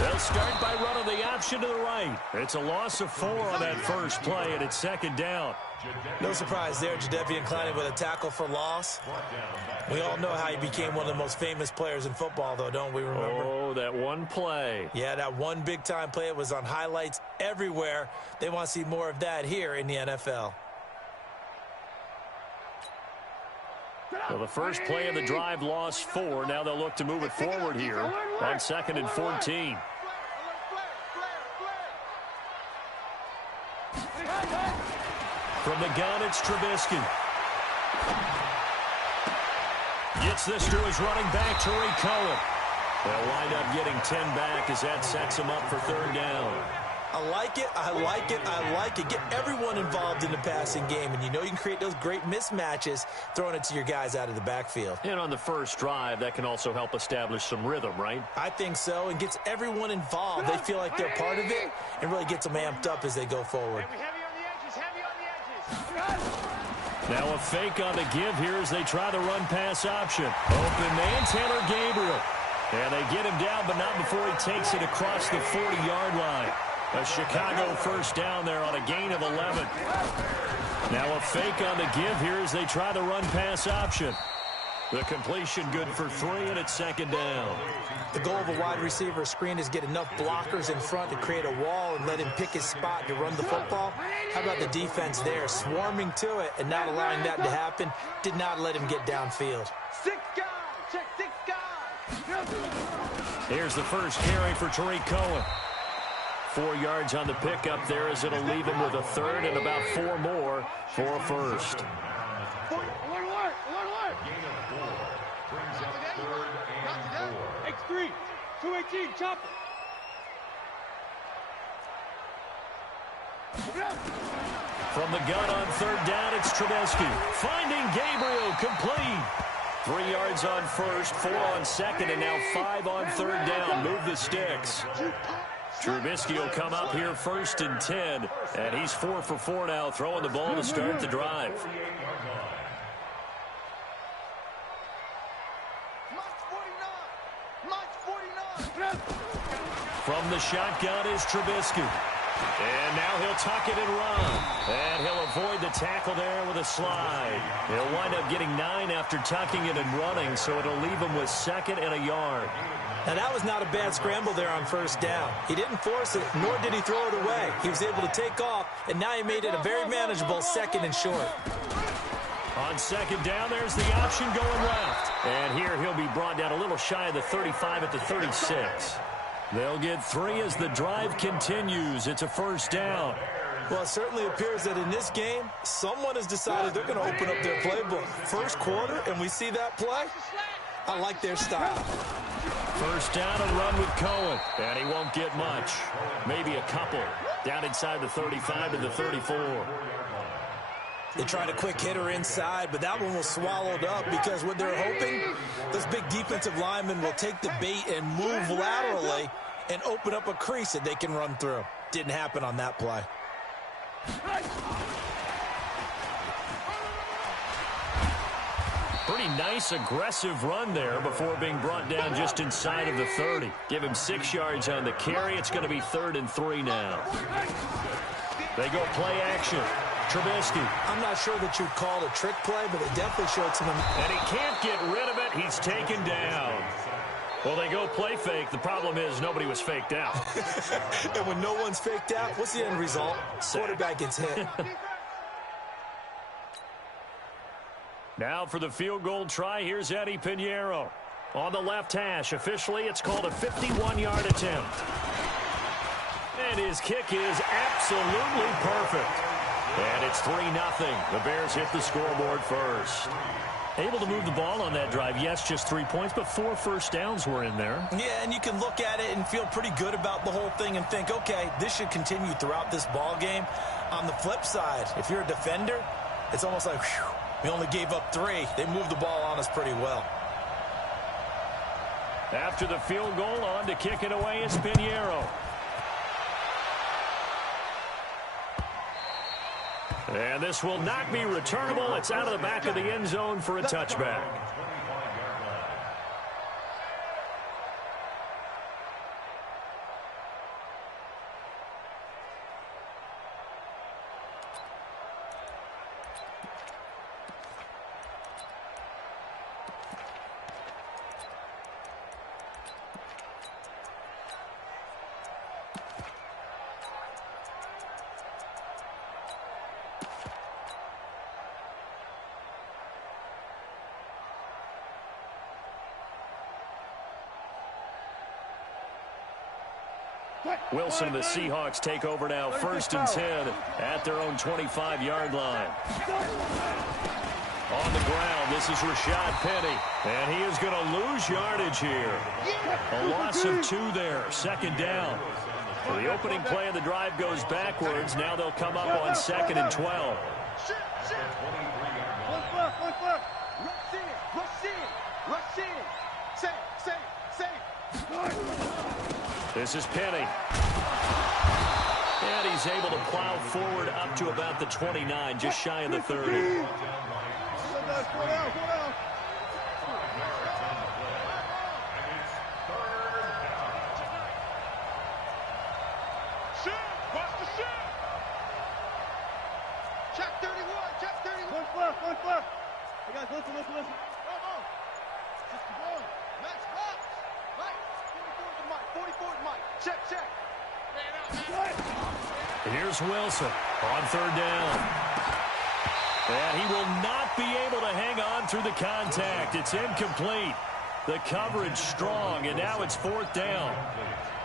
They'll start by running the option to the right. It's a loss of 4 on that first play, and it's second down. No surprise there, Jadeveon Clowney with a tackle for loss. We all know how he became one of the most famous players in football, though, don't we remember? Oh, that one play. Yeah, that one big-time play. It was on highlights everywhere. They want to see more of that here in the NFL. Well, the first play of the drive lost 4. Now they'll look to move it forward here on 2nd and 14. From the gun, it's Trubisky. Gets this to his running back, Tariq Cohen. They'll wind up getting 10 back as that sets him up for 3rd down. I like it, I like it, I like it. Get everyone involved in the passing game, and you know you can create those great mismatches throwing it to your guys out of the backfield. And on the first drive, that can also help establish some rhythm, right? I think so, and gets everyone involved. They feel like they're part of it, and really gets them amped up as they go forward. Now a fake on the give here as they try the run-pass option. Open man, Taylor Gabriel. And they get him down, but not before he takes it across the 40-yard line. A Chicago first down there on a gain of 11. Now a fake on the give here as they try the run-pass option. The completion good for 3, and it's 2nd down. The goal of a wide receiver screen is get enough blockers in front to create a wall and let him pick his spot to run the football. How about the defense there, swarming to it and not allowing that to happen? Did not let him get downfield. 6 guys, check 6 guys. Here's the first carry for Tariq Cohen. 4 yards on the pickup there as it'll leave him with a 3rd and about 4 more for a first. X3, 218, chopper. From the gun on 3rd down, it's Trubisky. Finding Gabriel, complete. 3 yards on 1st, 4 on 2nd, and now 5 on 3rd down. Move the sticks. Trubisky will come up here 1st and 10, and he's 4 for 4 now, throwing the ball to start the drive. From the shotgun is Trubisky. And now he'll tuck it and run. And he'll avoid the tackle there with a slide. He'll wind up getting 9 after tucking it and running, so it'll leave him with 2nd and a yard. Now, that was not a bad scramble there on 1st down. He didn't force it, nor did he throw it away. He was able to take off, and now he made it a very manageable 2nd and short. On 2nd down, there's the option going left. And here he'll be brought down a little shy of the 35 at the 36. They'll get 3 as the drive continues. It's a 1st down. Well, it certainly appears that in this game, someone has decided they're going to open up their playbook. 1st quarter, and we see that play. I like their style. 1st down and run with Cohen. And he won't get much. Maybe a couple. Down inside the 35 to the 34. They tried a quick hitter inside, but that one was swallowed up because what they're hoping, this big defensive lineman will take the bait and move laterally and open up a crease that they can run through. Didn't happen on that play. Pretty nice, aggressive run there before being brought down just inside of the 30. Give him 6 yards on the carry. It's going to be 3rd and 3 now. They go play action. Trubisky. I'm not sure that you'd call it a trick play, but it definitely showed some... And he can't get rid of it. He's taken down. Well, they go play fake. The problem is nobody was faked out. And when no one's faked out, what's the end result? Quarterback gets hit. Now for the field goal try, here's Eddie Pinheiro. On the left hash, officially it's called a 51-yard attempt. And his kick is absolutely perfect. And it's 3-0. The Bears hit the scoreboard first. Able to move the ball on that drive. Yes, just 3 points, but 4 first downs were in there. Yeah, and you can look at it and feel pretty good about the whole thing and think, okay, this should continue throughout this ball game. On the flip side, if you're a defender, it's almost like, whew, we only gave up 3. They moved the ball on us pretty well. After the field goal, on to kick it away is Pinheiro. And this will not be returnable. It's out of the back of the end zone for a touchback. Wilson and the Seahawks take over now, 1st and 10 at their own 25-yard line. On the ground, this is Rashad Penny, and he is going to lose yardage here. A loss of 2 there, 2nd down. So the opening play of the drive goes backwards. Now they'll come up on 2nd and 12. This is Penny. And he's able to plow forward up to about the 29, just shy of the 30. Check 31, check 31. One flip. Hey guys, listen. Just keep going. Max box. Mike, 44 is Mike. Check. And here's Wilson on 3rd down. And he will not be able to hang on through the contact. It's incomplete. The coverage strong, and now it's 4th down.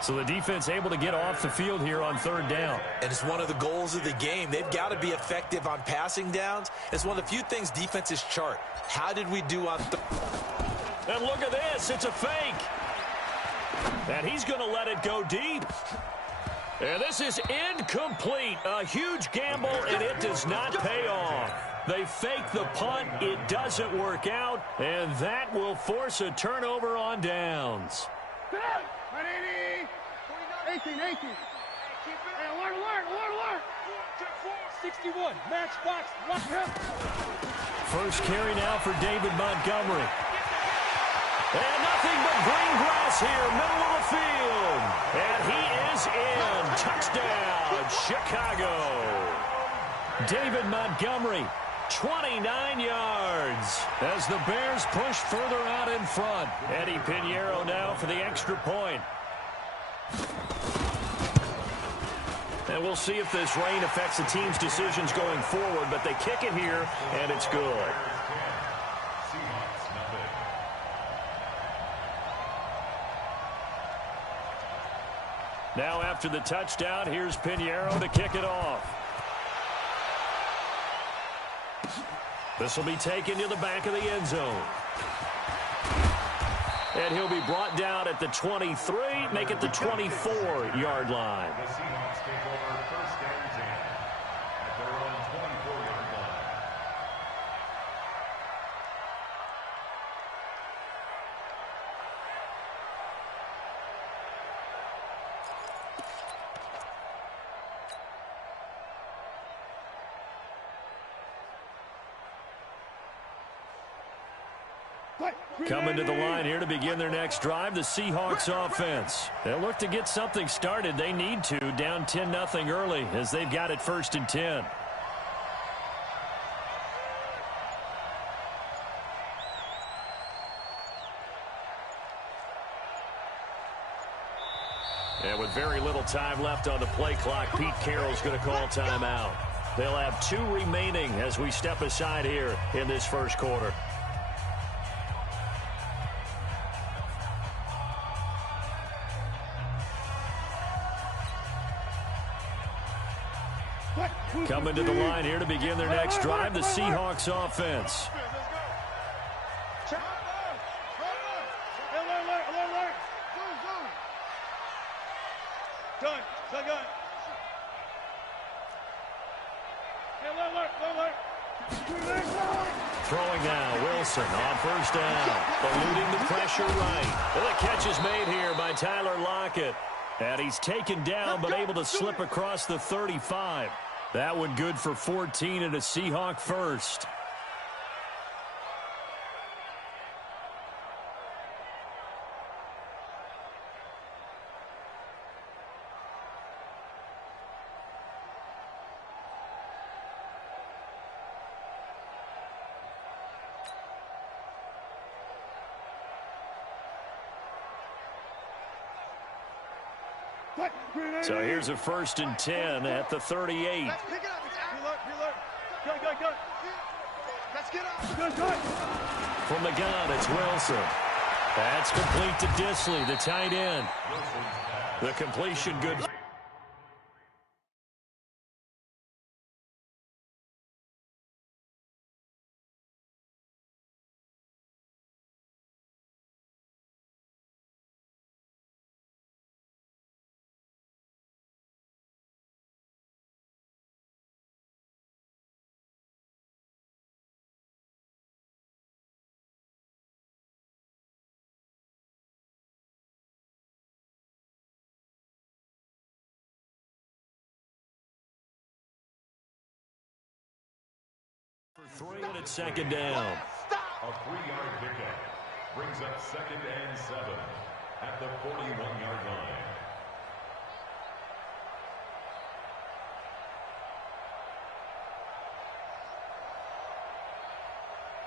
So the defense able to get off the field here on 3rd down. And it's one of the goals of the game. They've got to be effective on passing downs. It's one of the few things defenses chart. How did we do on And look at this. It's a fake. And he's going to let it go deep. And this is incomplete. A huge gamble, and it does not pay off. They fake the punt. It doesn't work out, and that will force a turnover on downs. 18. Hey, alert. 61, match box. First carry now for David Montgomery. And nothing but green grass here, middle of the field. And he is in. Touchdown, Chicago. David Montgomery, 29 yards as the Bears push further out in front. Eddie Pinheiro now for the extra point. And we'll see if this rain affects the team's decisions going forward, but they kick it here, and it's good. Now after the touchdown, here's Pinheiro to kick it off. This will be taken to the back of the end zone. And he'll be brought down at the 23, make it the 24-yard line. The Seahawks take over 1st and 10 at their own 24-yard line. Coming to the line here to begin their next drive, the Seahawks offense. They'll look to get something started. They need to, down 10-0 early as they've got it 1st and 10. And with very little time left on the play clock, Pete Carroll's going to call timeout. They'll have 2 remaining as we step aside here in this first quarter. Coming to the line here to begin their next drive, the Seahawks offense. Throwing now, Wilson on 1st down, eluding the pressure right. And the catch is made here by Tyler Lockett. And he's taken down but able to slip across the 35. That one good for 14 and a Seahawk first. So here's a 1st and 10 at the 38. Let's pick it up. Go. Let's get up. From the gun, it's Wilson. That's complete to Disley, the tight end. The completion good. For 3 and it's 2nd down. A 3-yard pickup brings up 2nd and 7 at the 41-yard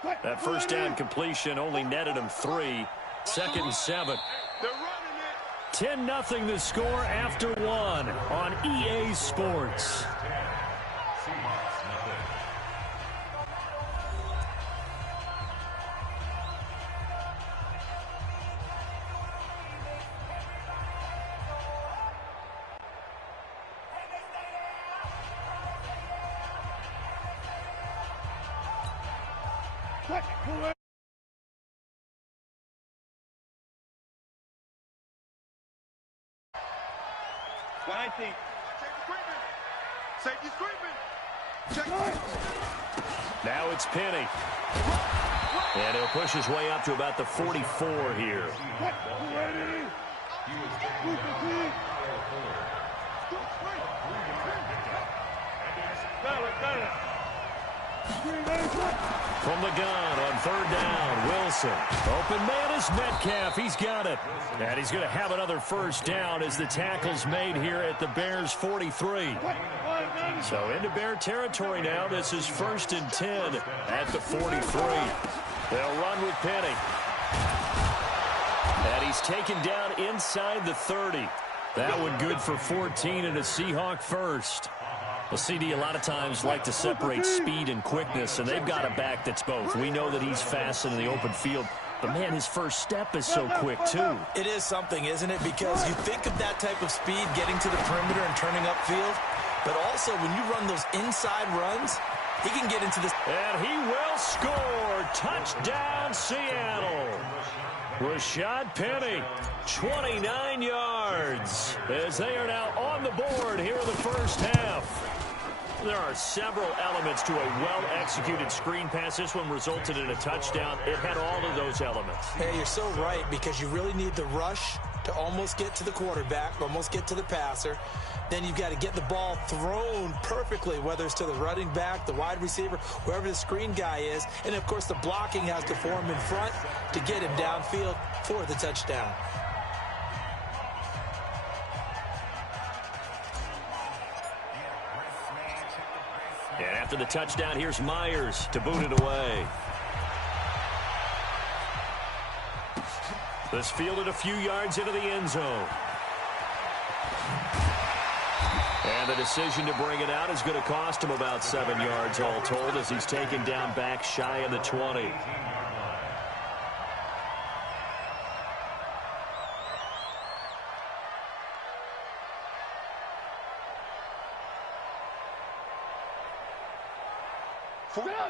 line. That 1st down completion only netted him 3. 2nd and 7. 10-0 the score after 1 on EA Sports. Seahawks nothing. Safety screaming. Check. Now it's Penny. And he'll push his way up to about the 44 here. From the gun on 3rd down, Wilson. Open man is Metcalf. He's got it. And he's going to have another 1st down as the tackle's made here at the Bears 43. So into Bear territory now. This is 1st and 10 at the 43. They'll run with Penny. And he's taken down inside the 30. That one good for 14 and a Seahawk first. Well, CD a lot of times like to separate speed and quickness, and they've got a back that's both. We know that he's fast in the open field, but, man, his first step is so quick, too. It is something, isn't it? Because you think of that type of speed getting to the perimeter and turning upfield, but also when you run those inside runs, he can get into this. And he will score. Touchdown, Seattle. Rashad Penny, 29 yards, as they are now on the board here in the first half. There are several elements to a well-executed screen pass. This one resulted in a touchdown. It had all of those elements. Hey, you're so right, because you really need the rush to almost get to the quarterback, almost get to the passer. Then you've got to get the ball thrown perfectly, whether it's to the running back, the wide receiver, wherever the screen guy is. And, of course, the blocking has to form in front to get him downfield for the touchdown. And after the touchdown, here's Myers to boot it away. This fielded a few yards into the end zone. And the decision to bring it out is going to cost him about 7 yards all told, as he's taken down back shy of the 20.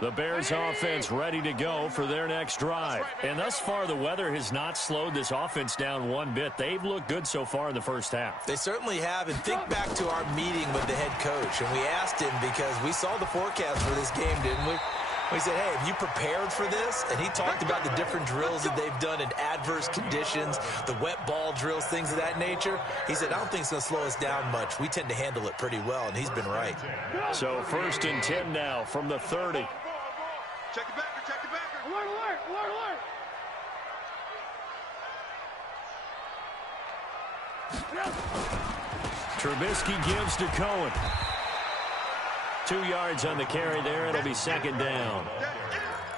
The Bears offense ready to go for their next drive. And thus far, the weather has not slowed this offense down one bit. They've looked good so far in the first half. They certainly have. And think back to our meeting with the head coach. And we asked him, because we saw the forecast for this game, didn't we? We said, hey, have you prepared for this? And he talked about the different drills that they've done in adverse conditions, the wet ball drills, things of that nature. He said, I don't think it's going to slow us down much. We tend to handle it pretty well, and he's been right. So 1st and 10 now from the 30. Check it back, check it back. Alert, alert, alert, alert. Trubisky gives to Cohen. 2 yards on the carry there. It'll be 2nd down.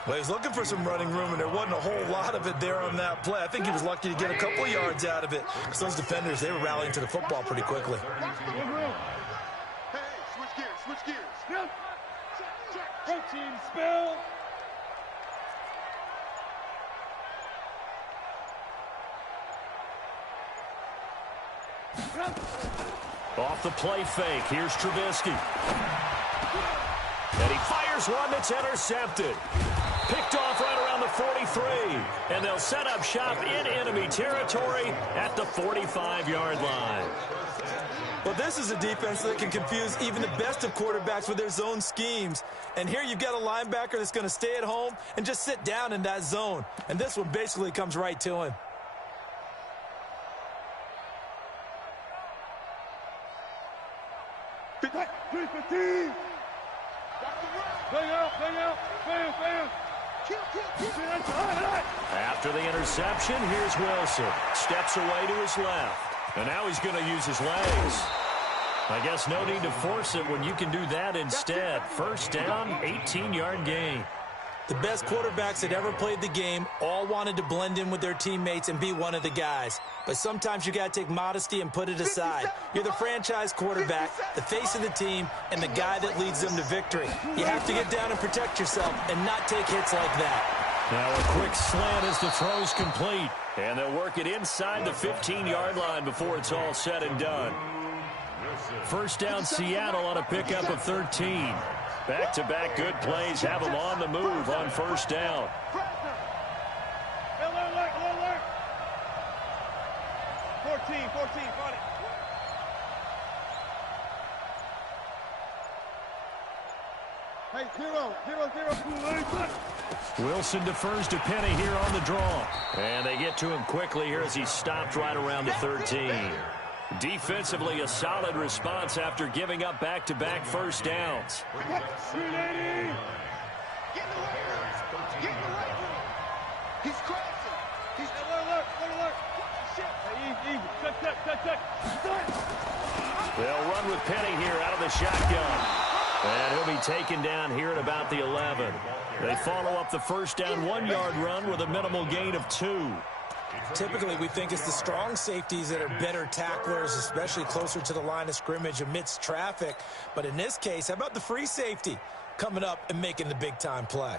Well, he was looking for some running room, and there wasn't a whole lot of it there on that play. I think he was lucky to get a couple of yards out of it, because those defenders, they were rallying to the football pretty quickly. Hey, switch gears, switch gears. Yep. Protein spill. Off the play fake. Here's Trubisky. And he fires one that's intercepted. Picked off right around the 43. And they'll set up shop in enemy territory at the 45-yard line. Well, this is a defense that can confuse even the best of quarterbacks with their zone schemes. And here you've got a linebacker that's going to stay at home and just sit down in that zone. And this one basically comes right to him. After the interception, here's Wilson. Steps away to his left. And now he's going to use his legs. I guess no need to force it when you can do that instead. 1st down, 18-yard gain. The best quarterbacks that ever played the game all wanted to blend in with their teammates and be one of the guys. But sometimes you got to take modesty and put it aside. You're the franchise quarterback, the face of the team, and the guy that leads them to victory. You have to get down and protect yourself and not take hits like that. Now a quick slant as the throw's complete. And they'll work it inside the 15-yard line before it's all said and done. 1st down Seattle on a pickup of 13. Back-to-back good plays have them on the move on 1st down. Alert, alert, alert. 14, got it. Hey, 0, 0, 0. Wilson defers to Penny here on the draw. And they get to him quickly here as he's stopped right around the 13. Defensively, a solid response after giving up back-to-back 1st downs. Get in the weight room. Get in the weight room. He's crossing. He's Alert. Hey, easy. Check. They'll run with Penny here out of the shotgun. And he'll be taken down here at about the 11. They follow up the 1st down 1-yard run with a minimal gain of 2. Typically, we think it's the strong safeties that are better tacklers, especially closer to the line of scrimmage amidst traffic. But in this case, how about the free safety coming up and making the big-time play?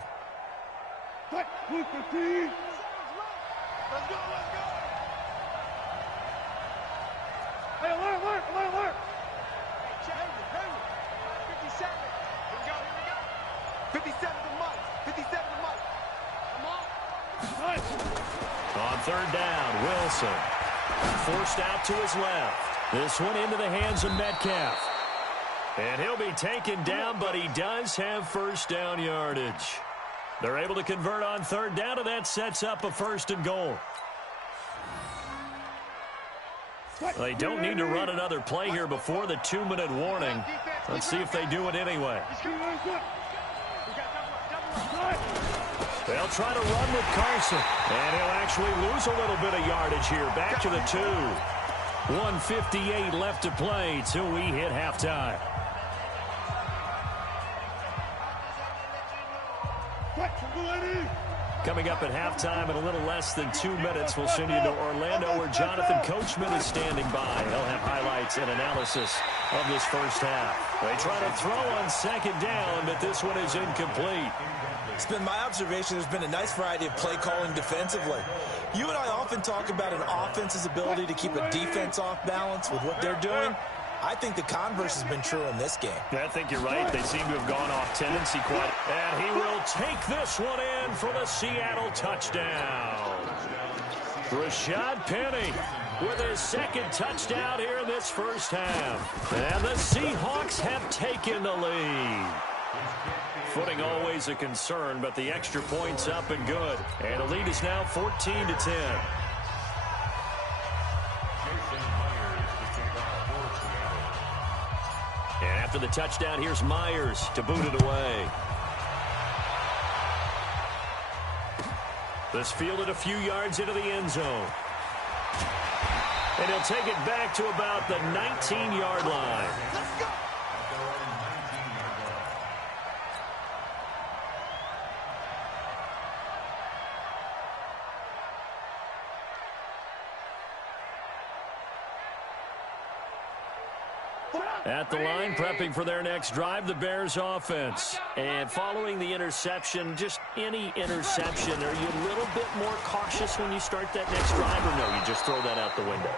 Let's go. Hey, alert. Hey, 57. Here we go. 57 to Mike. 57 to Mike. Come on. On 3rd down, Wilson. Forced out to his left. This one into the hands of Metcalf. And he'll be taken down, but he does have 1st down yardage. They're able to convert on 3rd down, and that sets up a 1st and goal. They don't need to run another play here before the 2-minute warning. Let's see if they do it anyway. They'll try to run with Carson. And he'll actually lose a little bit of yardage here. Back to the 2. 1:58 left to play till we hit halftime. Coming up at halftime in a little less than 2 minutes, we'll send you to Orlando where Jonathan Coachman is standing by. He'll have highlights and analysis of this 1st half. They try to throw on 2nd down, but this one is incomplete. It's been my observation there's been a nice variety of play calling defensively. You and I often talk about an offense's ability to keep a defense off balance with what they're doing. I think the converse has been true in this game. I think you're right. They seem to have gone off tendency quite. And he will take this one in for the Seattle touchdown. Rashad Penny with his 2nd touchdown here in this 1st half. And the Seahawks have taken the lead. Footing always a concern, but the extra point's up and good. And the lead is now 14-10. And after the touchdown, here's Myers to boot it away. This fielded a few yards into the end zone. And he'll take it back to about the 19-yard line. Let's go. At the line, prepping for their next drive, the Bears offense. And following the interception, just any interception, are you a little bit more cautious when you start that next drive, or no, you just throw that out the window?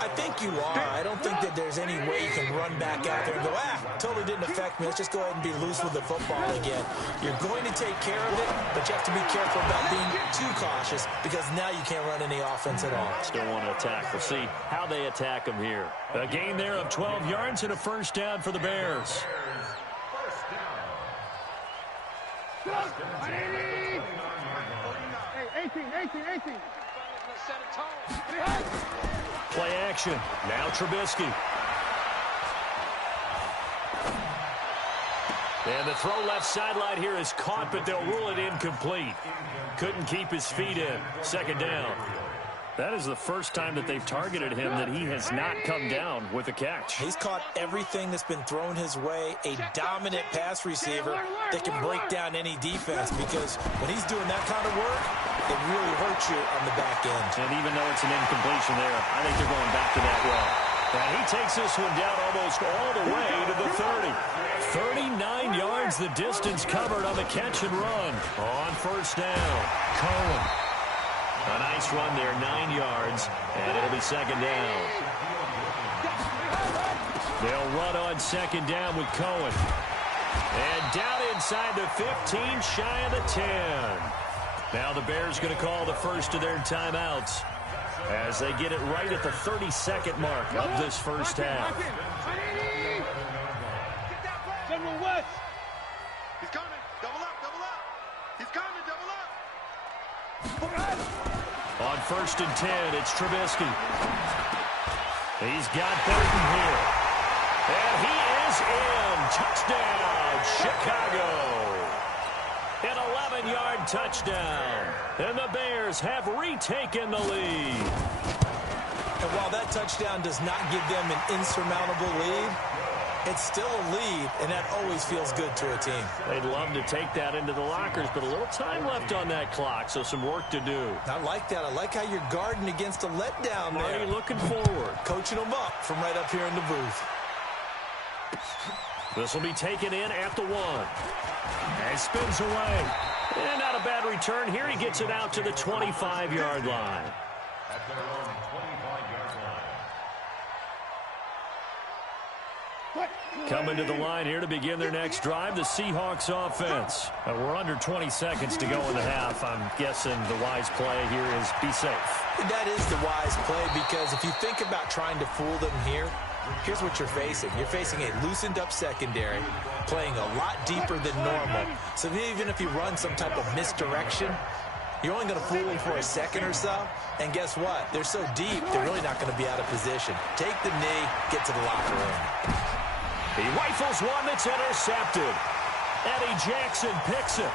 I think you are. I don't think that there's any way you can run back out there and go, totally didn't affect me. Let's just go ahead and be loose with the football again. You're going to take care of it, but you have to be careful about being too cautious because now you can't run any offense at all. Still want to attack. We'll see how they attack them here. A gain there of 12 yards and a first down for the Bears. Hey, 18. Play action. Now Trubisky. And the throw left sideline here is caught, but they'll rule it incomplete. Couldn't keep his feet in. Second down. That is the first time that they've targeted him that he has not come down with a catch. He's caught everything that's been thrown his way, a dominant pass receiver that can break down any defense because when he's doing that kind of work, it really hurts you on the back end. And even though it's an incompletion there, I think they're going back to that well. And he takes this one down almost all the way to the 30. 39 yards the distance covered on the catch and run. On first down, Cohen. A nice run there, 9 yards, and it'll be second down. They'll run on second down with Cohen. And down inside the 15, shy of the 10. Now the Bears going to call the first of their timeouts as they get it right at the 32nd mark of this first half. General West. He's coming. Double up. He's coming. Double up. On first and 10, it's Trubisky. He's got Burton here. And he is in. Touchdown, Chicago. An 11-yard touchdown. And the Bears have retaken the lead. And while that touchdown does not give them an insurmountable lead, it's still a lead, and that always feels good to a team. They'd love to take that into the lockers, but a little time left on that clock, so some work to do. I like that. I like how you're guarding against a letdown there. Marty looking forward. Coaching them up from right up here in the booth. This will be taken in at the 1. And spins away. And not a bad return here. He gets it out to the 25-yard line. At their own 25-yard line. Coming to the line here to begin their next drive, the Seahawks offense. We're under 20 seconds to go in the half. I'm guessing the wise play here is be safe. That is the wise play because if you think about trying to fool them here, here's what you're facing. You're facing a loosened up secondary, playing a lot deeper than normal. So even if you run some type of misdirection, you're only going to fool them for a second or so. And guess what? They're so deep, they're really not going to be out of position. Take the knee, get to the locker room. He rifles one that's intercepted. Eddie Jackson picks it.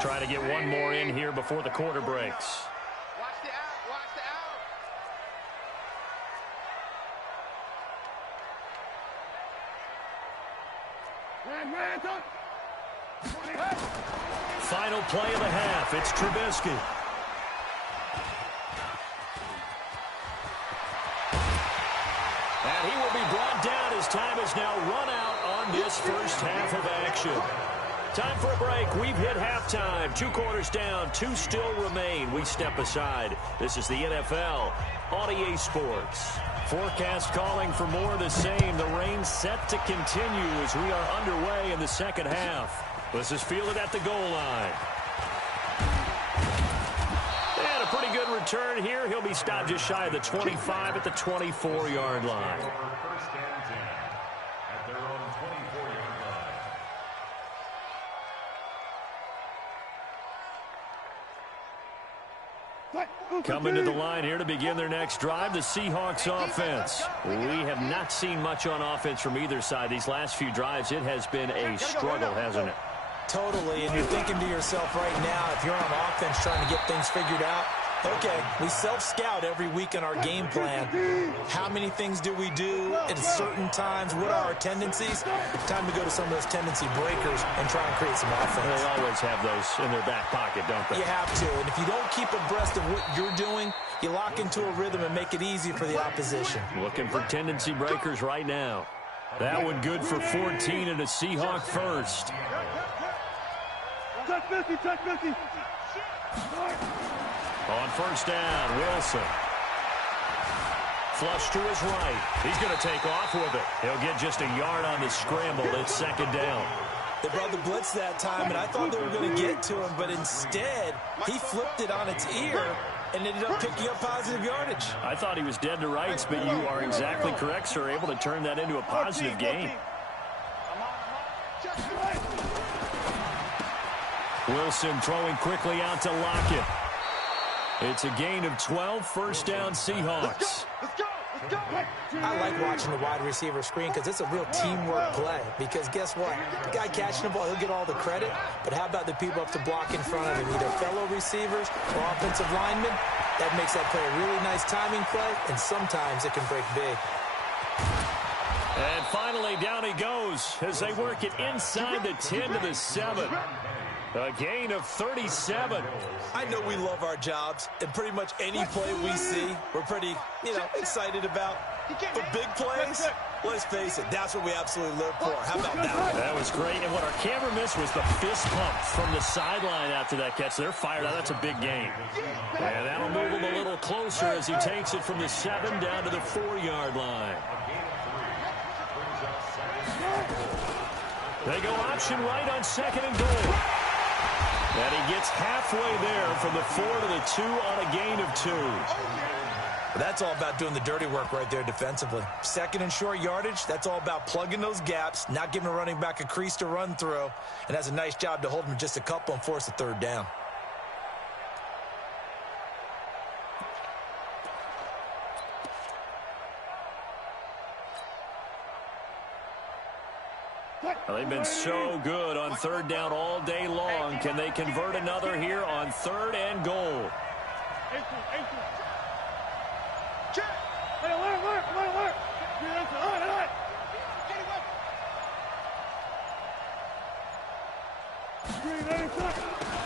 Trying to get one more in here before the quarter breaks. Watch the out. Watch the out. Final play of the half. It's Trubisky. And he will be brought down as time is now run out on this first half of action. Time for a break. We've hit halftime. 2 quarters down. 2 still remain. We step aside. This is the NFL on EA Sports. Forecast calling for more of the same. The rain set to continue as we are underway in the second half. This is fielded at the goal line. And a pretty good return here. He'll be stopped just shy of the 25 at the 24-yard line. First and 10 at their own 24-yard line. Coming to the line here to begin their next drive, the Seahawks offense. We have not seen much on offense from either side. These last few drives, it has been a struggle, hasn't it? Totally, and you're thinking to yourself right now, if you're on offense trying to get things figured out, okay, we self-scout every week in our game plan. How many things do we do at certain times? What are our tendencies? Time to go to some of those tendency breakers and try and create some offense. They always have those in their back pocket, don't they? You have to, and if you don't keep abreast of what you're doing, you lock into a rhythm and make it easy for the opposition. Looking for tendency breakers right now. That one good for 14 and a Seahawk first. Touch 50, touch 50. On first down, Wilson. Flush to his right. He's going to take off with it. He'll get just a yard on the scramble. It's second down. They brought the blitz that time, and I thought they were going to get to him, but instead, he flipped it on its ear and ended up picking up positive yardage. I thought he was dead to rights, but you are exactly correct, sir. Able to turn that into a positive gain. Wilson throwing quickly out to Lockett. It's a gain of 12, first down Seahawks. Let's go. I like watching the wide receiver screen because it's a real teamwork play. Because guess what? The guy catching the ball, he'll get all the credit. But how about the people up to block in front of him, either fellow receivers or offensive linemen? That makes that play a really nice timing play, and sometimes it can break big. And finally, down he goes as they work it inside the 10 to the 7. A gain of 37. I know we love our jobs, and pretty much any play we see, we're pretty, excited about. But big plays, let's face it, that's what we absolutely live for. How about that? That was great. And what our camera missed was the fist pump from the sideline after that catch. They're fired out. That's a big gain. And that'll move him a little closer as he takes it from the 7 down to the 4-yard line. They go option right on second and goal. And he gets halfway there from the 4 to the 2 on a gain of 2. That's all about doing the dirty work right there defensively. Second and short yardage, that's all about plugging those gaps, not giving a running back a crease to run through, and that's a nice job to hold him just a couple and force a third down. Well, they've been so good on third down all day long. Can they convert another here on third and goal?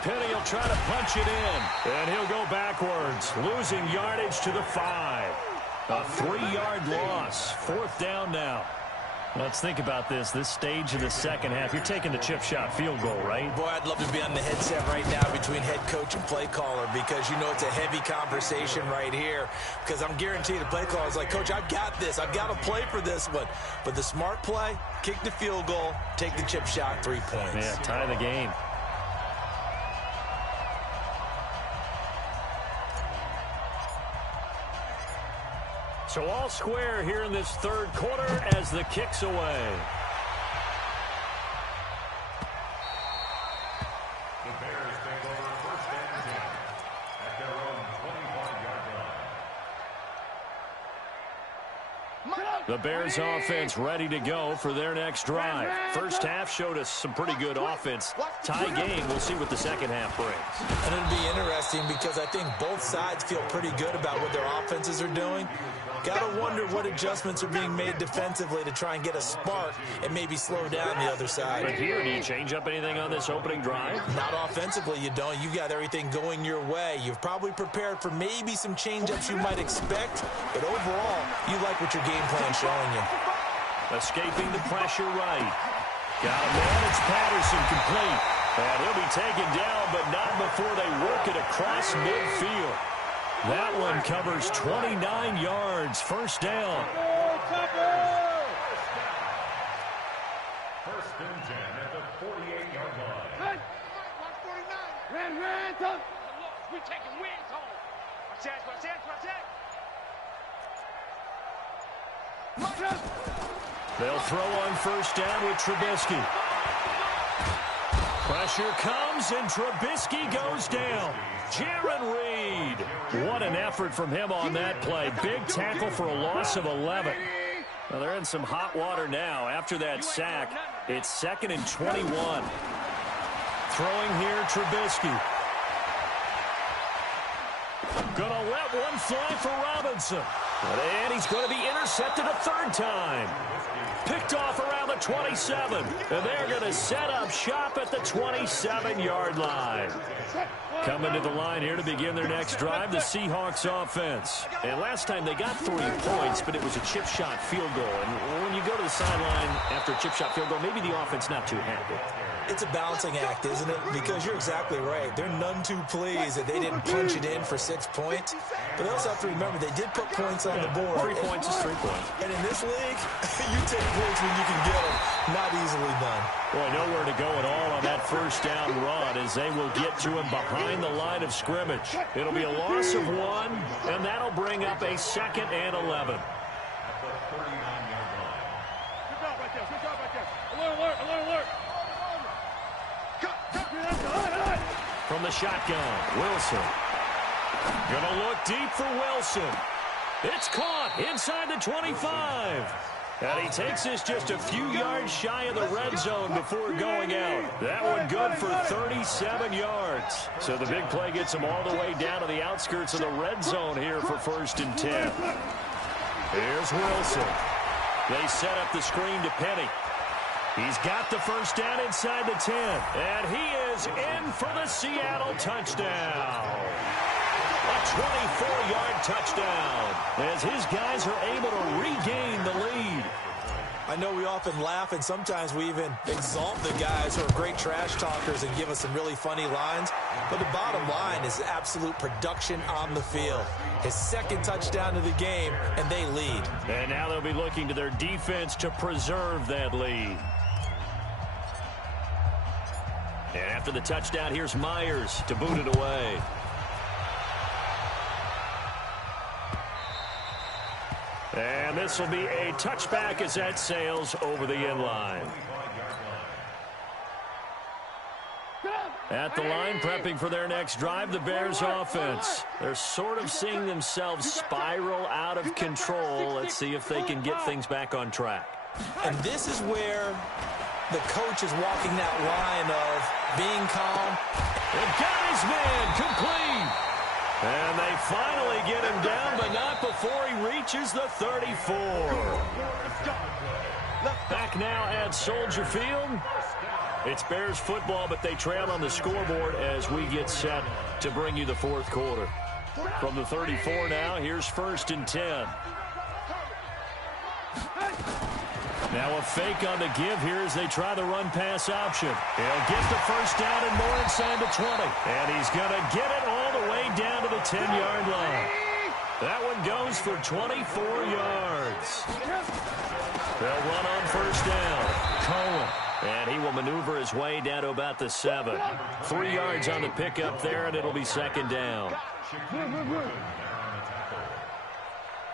Penny will try to punch it in, and he'll go backwards, losing yardage to the 5. A 3-yard loss. Fourth down now. Let's think about this stage of the second half. You're taking the chip shot field goal, right? Boy, I'd love to be on the headset right now between head coach and play caller because you know it's a heavy conversation right here because I'm guaranteed the play caller is like, Coach, I've got this. I've got to play for this one. But the smart play, kick the field goal, take the chip shot, 3 points. Yeah, tie the game. So all square here in this third quarter as the kick's away. The Bears take over first and 10 at their own 25-yard line. The Bears offense ready to go for their next drive. First half showed us some pretty good offense. Tie game, we'll see what the second half brings. And it'll be interesting because I think both sides feel pretty good about what their offenses are doing. Got to wonder what adjustments are being made defensively to try and get a spark and maybe slow down the other side. But here, do you change up anything on this opening drive? Not offensively, you don't. You've got everything going your way. You've probably prepared for maybe some change-ups you might expect, but overall, you like what your game plan's showing you. Escaping the pressure right. Got a man. It's Patterson complete. And he'll be taken down, but not before they work it across midfield. That one covers 29 yards. First down. First and 10 at the 48-yard line. Ran, Tom. We're taking wins home. They'll throw on first down with Trubisky. Pressure comes, and Trubisky goes down. Jarran Reed. What an effort from him on that play. Big tackle for a loss of 11. Well, they're in some hot water now. After that sack, it's 2nd and 21. Throwing here, Trubisky. Gonna let one fly for Robinson. And he's going to be intercepted a third time. Picked off around the 27. And they're going to set up shop at the 27-yard line. Coming to the line here to begin their next drive, the Seahawks offense. And last time they got 3 points, but it was a chip shot field goal. And when you go to the sideline after a chip shot field goal, maybe the offense not too happy. It's a balancing act, isn't it? Because you're exactly right. They're none too pleased that they didn't punch it in for 6 points. But they also have to remember they did put points on the board. 3 points is 3 points. And in this league, you take points when you can get them. Not easily done. Boy, nowhere to go at all on that first down run as they will get to him behind the line of scrimmage. It'll be a loss of 1, and that'll bring up a 2nd and 11. At the 39-yard line. Good job right there. Good job right there. Alert, alert, alert. From the shotgun, Wilson. Gonna look deep for Wilson. It's caught inside the 25. And he takes this just a few yards shy of the red zone before going out. That one good for 37 yards. So the big play gets him all the way down to the outskirts of the red zone here for 1st and 10. Here's Wilson. They set up the screen to Penny. He's got the first down inside the 10. And he is in for the Seattle touchdown. A 24-yard touchdown as his guys are able to regain the lead. I know we often laugh, and sometimes we even exalt the guys who are great trash talkers and give us some really funny lines. But the bottom line is absolute production on the field. His 2nd touchdown of the game, and they lead. And now they'll be looking to their defense to preserve that lead. And after the touchdown, here's Myers to boot it away. And this will be a touchback as that sails over the end line. At the line, prepping for their next drive, the Bears offense. They're sort of seeing themselves spiral out of control. Let's see if they can get things back on track. And this is where the coach is walking that line of being calm. And got his man complete. And they finally get him down, but not before he reaches the 34. Back now at Soldier Field. It's Bears football, but they trail on the scoreboard as we get set to bring you the 4th quarter. From the 34 now, here's 1st and 10. Now a fake on the give here as they try the run-pass option. He'll get the first down and more inside the 20. And he's going to get it all the way down to the 10-yard line. That one goes for 24 yards. They'll run on first down. Cohen. And he will maneuver his way down to about the 7. 3 yards on the pickup there, and it'll be 2nd down.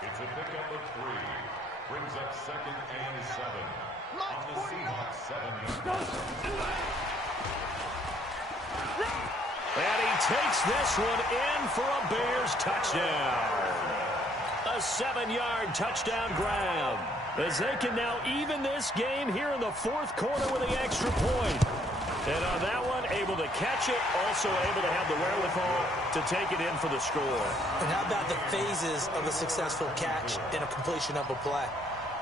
It's a pickup of 3. Brings up 2nd and 7. On the Seahawks 7-yard line. And he takes this one in for a Bears touchdown. A 7-yard touchdown grab. As they can now even this game here in the 4th quarter with the extra point. And on that one, able to catch it, also able to have the wherewithal to take it in for the score. And how about the phases of a successful catch and a completion of a play?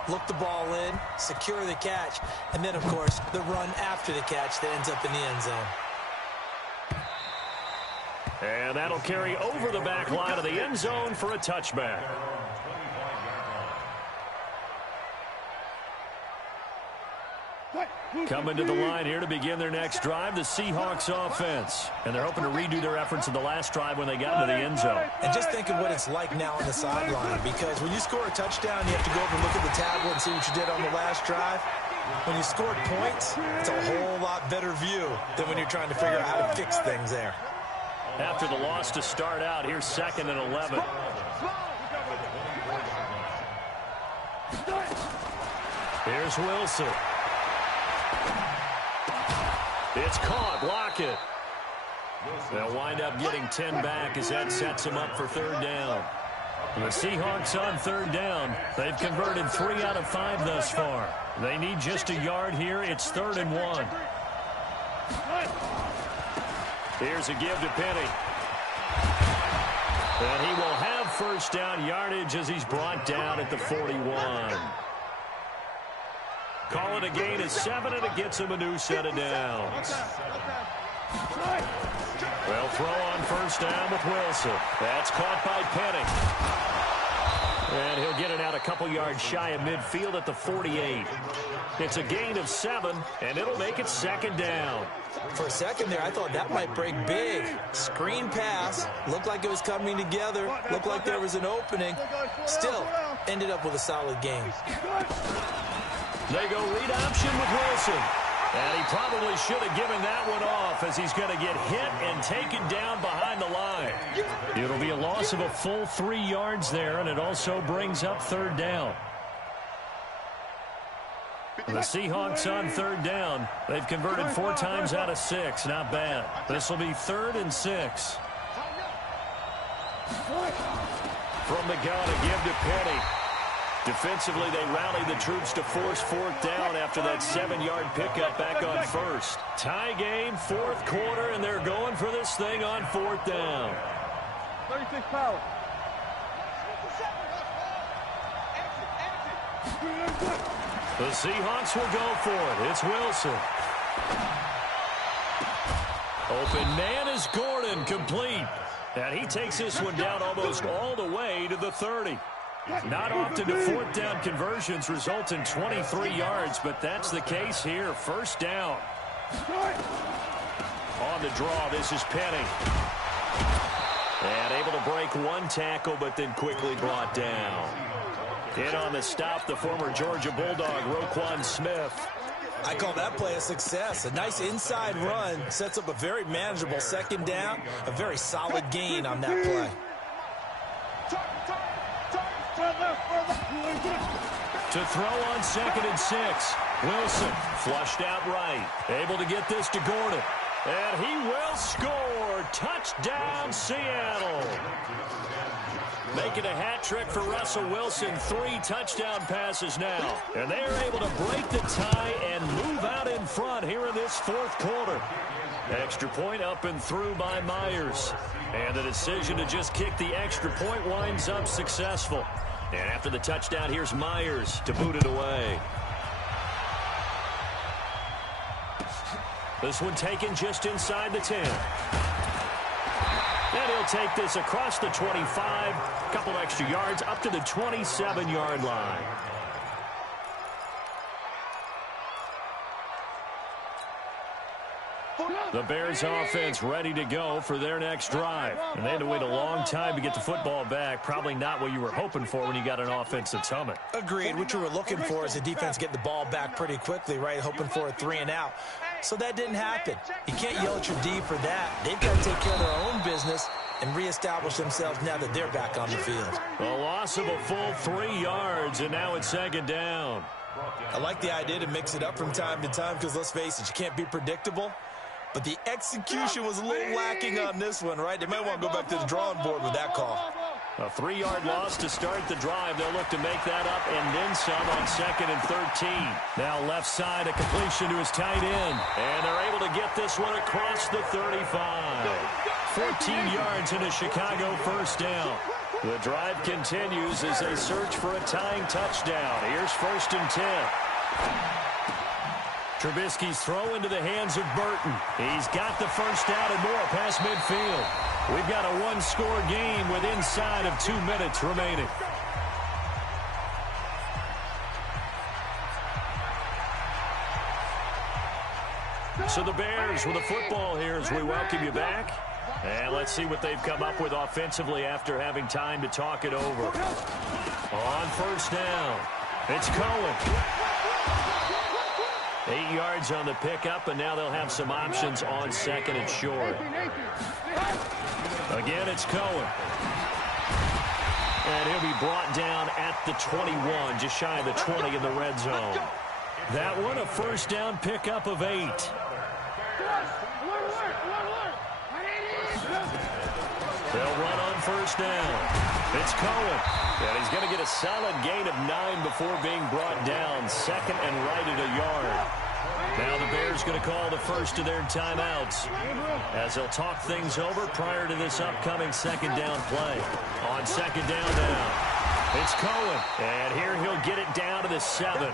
Look the ball in, secure the catch, and then, of course, the run after the catch that ends up in the end zone. And that'll carry over the back line of the end zone for a touchback. Coming to the line here to begin their next drive, the Seahawks offense. And they're hoping to redo their efforts in the last drive when they got into the end zone. And just think of what it's like now on the sideline, because when you score a touchdown, you have to go over and look at the tablet and see what you did on the last drive. When you scored points, it's a whole lot better view than when you're trying to figure out how to fix things there. After the loss to start out, here's 2nd and 11. Here's Wilson. It's caught. Lockett. They'll wind up getting 10 back as that sets them up for 3rd down. And the Seahawks on 3rd down. They've converted 3 out of 5 thus far. They need just a yard here. It's 3rd and 1. Here's a give to Penny. And he will have 1st down yardage as he's brought down at the 41. Call it a gain of 7, and it gets him a new set of downs. Well, throw on 1st down with Wilson. That's caught by Penny. And he'll get it out a couple yards shy of midfield at the 48. It's a gain of 7, and it'll make it 2nd down. For a second there, I thought that might break big. Screen pass. Looked like it was coming together. Looked like there was an opening. Still, ended up with a solid game. They go read option with Wilson. And he probably should have given that one off as he's going to get hit and taken down behind the line. It'll be a loss of a full 3 yards there, and it also brings up 3rd down. The Seahawks on 3rd down. They've converted 4 times out of 6. Not bad. This will be 3rd and 6. From the gun, a give to Penny. Defensively, they rally the troops to force 4th down after that 7-yard pickup back on 1st. Tie game, 4th quarter, and they're going for this thing on 4th down. 36 power. The Seahawks will go for it. It's Wilson. Open man is Gordon, complete. And he takes this one down almost all the way to the 30. Not often do 4th down conversions result in 23 yards, but that's the case here. 1st down. On the draw, this is Penny. And able to break 1 tackle, but then quickly brought down. In on the stop, the former Georgia Bulldog, Roquan Smith. I call that play a success. A nice inside run sets up a very manageable 2nd down. A very solid gain on that play. To throw on 2nd and 6. Wilson flushed out right. Able to get this to Gordon. And he will score. Touchdown, Seattle. Making a hat trick for Russell Wilson. 3 touchdown passes now. And they are able to break the tie and move out in front here in this 4th quarter. Extra point up and through by Myers. And the decision to just kick the extra point winds up successful. And after the touchdown, here's Myers to boot it away. This one taken just inside the 10. And he'll take this across the 25. A couple extra yards up to the 27-yard line. The Bears offense ready to go for their next drive. And they had to wait a long time to get the football back. Probably not what you were hoping for when you got an offense that's humming. Agreed. What you were looking for is the defense get the ball back pretty quickly, right? Hoping for a 3 and out. So that didn't happen. You can't yell at your D for that. They've got to take care of their own business and reestablish themselves now that they're back on the field. A loss of a full 3 yards, and now it's 2nd down. I like the idea to mix it up from time to time because, let's face it, you can't be predictable. But the execution was a little lacking on this one, right? They might want to go back to the drawing board with that call. A 3-yard loss to start the drive. They'll look to make that up and then some on 2nd and 13. Now left side, a completion to his tight end. And they're able to get this one across the 35. 14 yards in a Chicago 1st down. The drive continues as they search for a tying touchdown. Here's 1st and 10. Trubisky's throw into the hands of Burton. He's got the 1st down and more past midfield. We've got a 1-score game with inside of 2 minutes remaining. So the Bears with the football here as we welcome you back. And let's see what they've come up with offensively after having time to talk it over. On first down, it's Cohen. 8 yards on the pickup, and now they'll have some options on second and short. Again, it's Cohen. And he'll be brought down at the 21, just shy of the 20 in the red zone. That one, a first down pickup of 8. They'll run on first down. It's Cohen. And he's going to get a solid gain of 9 before being brought down. Second and right at a yard. Now the Bears going to call the first of their timeouts as they'll talk things over prior to this upcoming second down play. On second down now, it's Cohen. And here he'll get it down to the 7.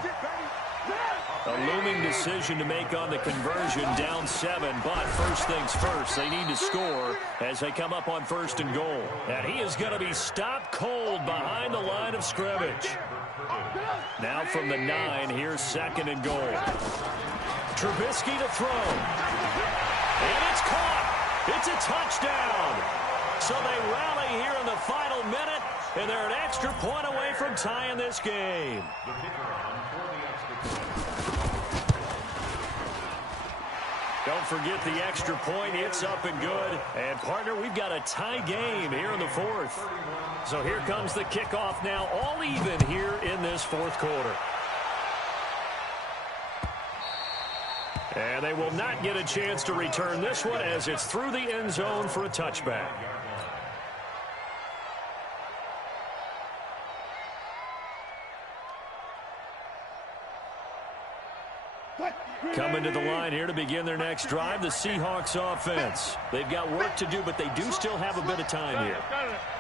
A looming decision to make on the conversion, down 7. But first things first, they need to score as they come up on first and goal. And he is going to be stopped cold behind the line of scrimmage. Now from the 9, here's second and goal. Trubisky to throw. And it's caught. It's a touchdown. So they rally here in the final minute, and they're an extra point away from tying this game. Don't forget the extra point. It's up and good. And, partner, we've got a tie game here in the fourth. So here comes the kickoff now, all even here in this fourth quarter. And they will not get a chance to return this one as it's through the end zone for a touchback. Coming to the line here to begin their next drive, the Seahawks offense. They've got work to do, but they do still have a bit of time here.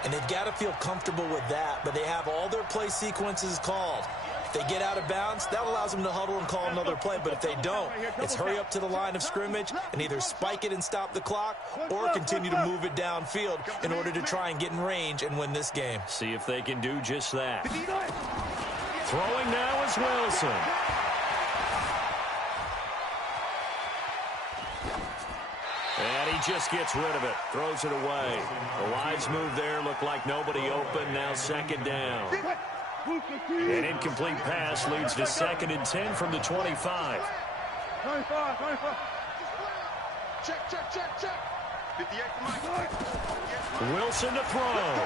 And they've got to feel comfortable with that, but they have all their play sequences called. If they get out of bounds, that allows them to huddle and call another play, but if they don't, it's hurry up to the line of scrimmage and either spike it and stop the clock or continue to move it downfield in order to try and get in range and win this game. See if they can do just that. Throwing now is Wilson. And he just gets rid of it, throws it away. The lines move there, look like nobody open, now second down. An incomplete pass leads to second and 10 from the 25. 25. Check. 58. Wilson to throw.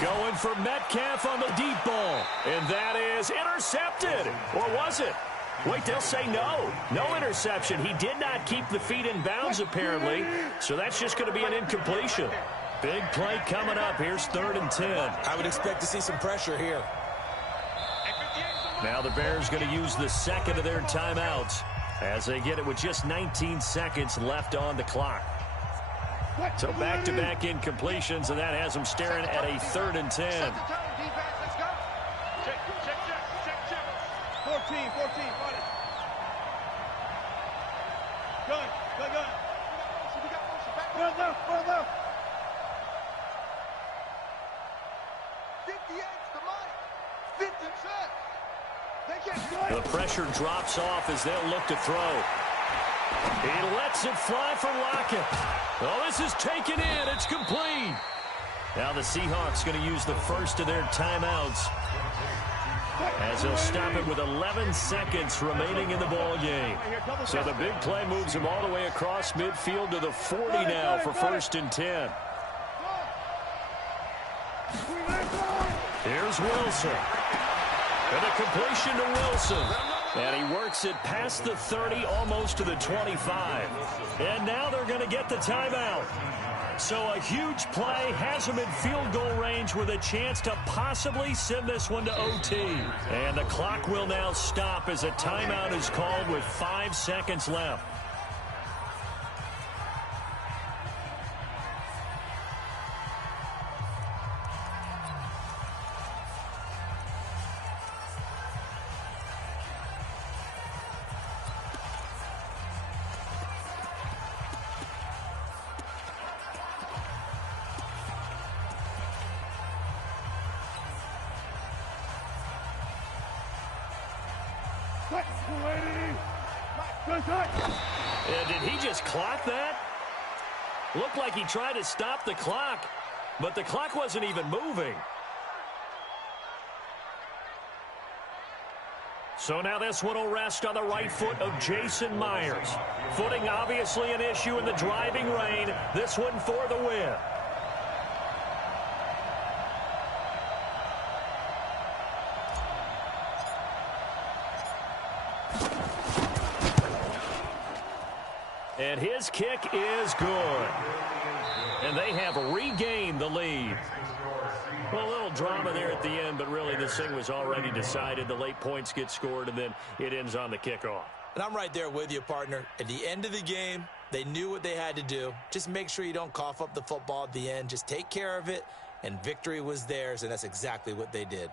Going for Metcalf on the deep ball. And that is intercepted. Or was it? Wait, they'll say no. No interception. He did not keep the feet in bounds, apparently. So that's just going to be an incompletion. Big play coming up. Here's third and 10. I would expect to see some pressure here. Now the Bears going to use the second of their timeouts as they get it with just 19 seconds left on the clock. So back-to-back incompletions, and that has them staring at a third and 10. Check. 14, fight it. Gun. Run left. 58 to Mike. 50. The pressure drops off as they'll look to throw. He lets it fly for Lockett. Oh, this is taken in. It's complete. Now the Seahawks going to use the first of their timeouts as they'll stop it with 11 seconds remaining in the ball game. So the big play moves them all the way across midfield to the 40 now for first and 10. Here's Wilson. And a completion to Wilson. And he works it past the 30, almost to the 25. And now they're going to get the timeout. So a huge play has them in field goal range with a chance to possibly send this one to OT. And the clock will now stop as a timeout is called with 5 seconds left. And did he just clock that? Looked like he tried to stop the clock, but the clock wasn't even moving. So now this one will rest on the right foot of Jason Myers. Footing obviously an issue in the driving rain. This one for the win. And his kick is good. And they have regained the lead. Well, a little drama there at the end, but really this thing was already decided. The late points get scored, and then it ends on the kickoff. And I'm right there with you, partner. At the end of the game, they knew what they had to do. Just make sure you don't cough up the football at the end. Just take care of it, and victory was theirs, and that's exactly what they did.